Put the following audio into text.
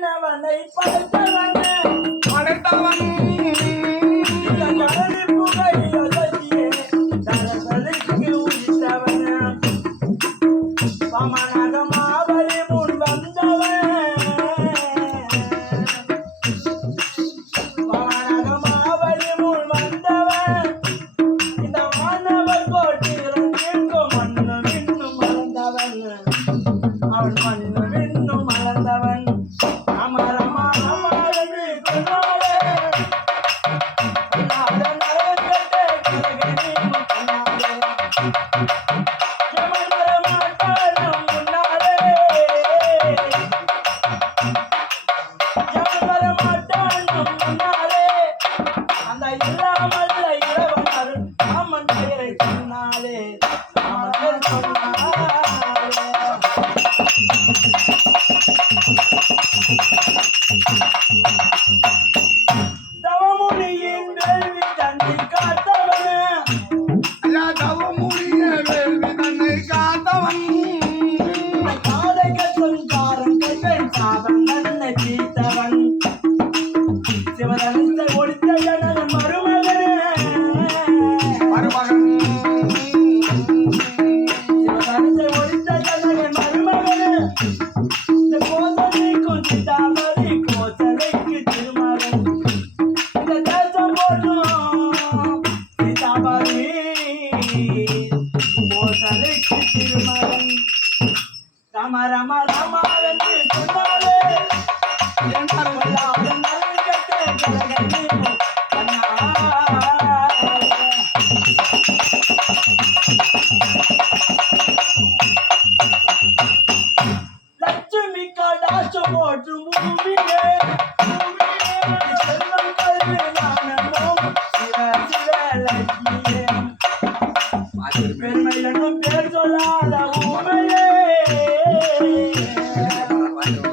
படைத்தவனை. படைத்தவனே. படைத்தவன் புகை அழகியே தரவலை உயிர்த்தவன பமன করতেন ராம ராம ராம என்று சொன்னாலே லட்சுமி கடாசு போட்டு பூமியே செல்வம் கல்வி நானும் சில சில லட்சுமியே